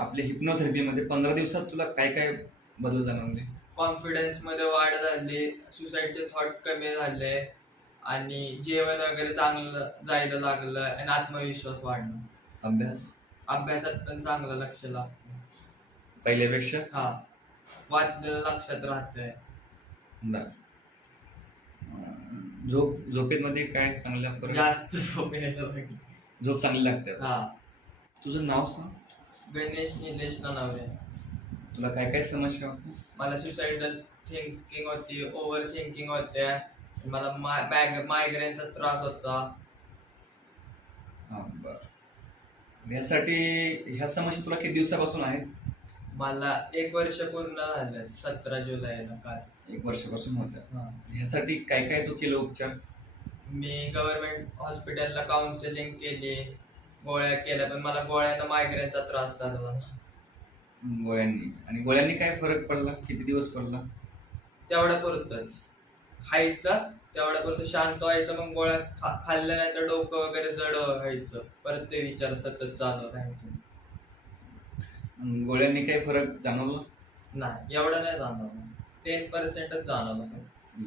आपल्या हिप्नोथेरपीमध्ये पंधरा दिवसात तुला काय काय बदल जाणवले? कॉन्फिडन्समध्ये वाढ झाली सुसाईडचे थॉट कमी झाले आणि जेवण वगैरे चांगलं जायला लागलं आणि आत्मविश्वास वाढला. अभ्यास? अभ्यासात पण चांगलं लक्ष लागतं. पहिल्यापेक्षा? हा. वाचलेलं लक्षात राहतंय. बरं. झोप झोपेमध्ये काय चांगल्या फरक जास्त झोप यायला लागली. झोप चांगली लागते. हा. तुझं नाव सांग. गणेश निलेश ननावरे तुला काय काय समस्या होत्या? मला सुसाइडल थिंकिंग होती ओव्हर थिंकिंग होत्या. मला माय मायग्रेनचा त्रास होता. हा बर. यासाठी ह्या समस्या तुला किती दिवसापासून आहेत? मला एक वर्ष पूर्ण झालं सतरा जुलैला काल. एक वर्षापासून होत्या. ह्यासाठी काय काय तू केलं उपचार? मी गव्हर्नमेंट हॉस्पिटलला काउन्सिलिंग केली. गोळ्या केल्या पण मला गोळ्यानं मायग्रेनचा त्रास झाला गोळ्यांनी? आणि गोळ्यांनी काय फरक पडला? किती दिवस पडला? तेवढ्या पुरतच खायचं तेवढ्या पुरतं शांत व्हायचं मग गोळ्या खा खाल्ल्या नाही तर डोकं वगैरे जड व्हायचं. परत ते विचार सतत चालू राहायचं. गोळ्यांनी काय फरक जाणवला? नाही एवढं नाही जाणवलं. टेन पर्सेंटच जाणवलं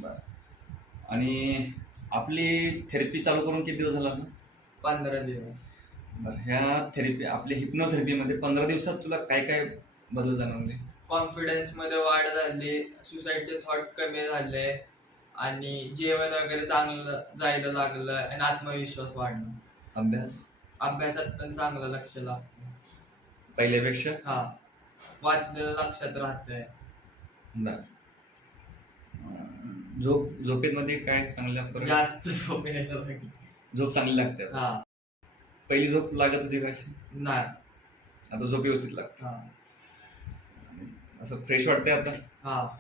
बर. आणि आपली थेरपी चालू करून किती दिवस झाला ना पंधरा दिवस. ह्या थेरपी आपल्या हिप्नोथेरपीमध्ये पंधरा दिवसात तुला काय काय बदल जाणवले? कॉन्फिडन्समध्ये वाढ झाली सुसाईडचे थॉट कमी झाले आणि जेवण वगैरे चांगलं जायला लागलं आणि आत्मविश्वास वाढला. अभ्यास? अभ्यासात पण चांगलं लक्ष लागतं. पहिल्यापेक्षा? हा. वाचलेलं लक्षात राहतंय. बरं. अं, झोप झोपेमध्ये काय चांगल्या फरक? जास्त झोप यायला लागली. झोप चांगली लागते. आता. हा. पहिली झोप लागत होती का नाही. आता झोप व्यवस्थित लागते. हा. असं फ्रेश वाटते आता? हा.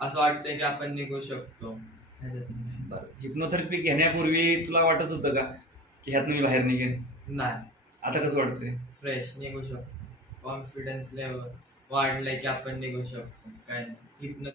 असं वाटतंय की आपण निघू शकतो. बरं. हिप्नोथेरपी घेण्यापूर्वी तुला वाटत होतं का की ह्यातनं मी बाहेर निघेन? नाही. आता कसं वाटतंय? फ्रेश निघू शकतो. कॉन्फिडन्स लेवल वाढलंय की आपण निघू शकतो. काय नाही. हिप्नो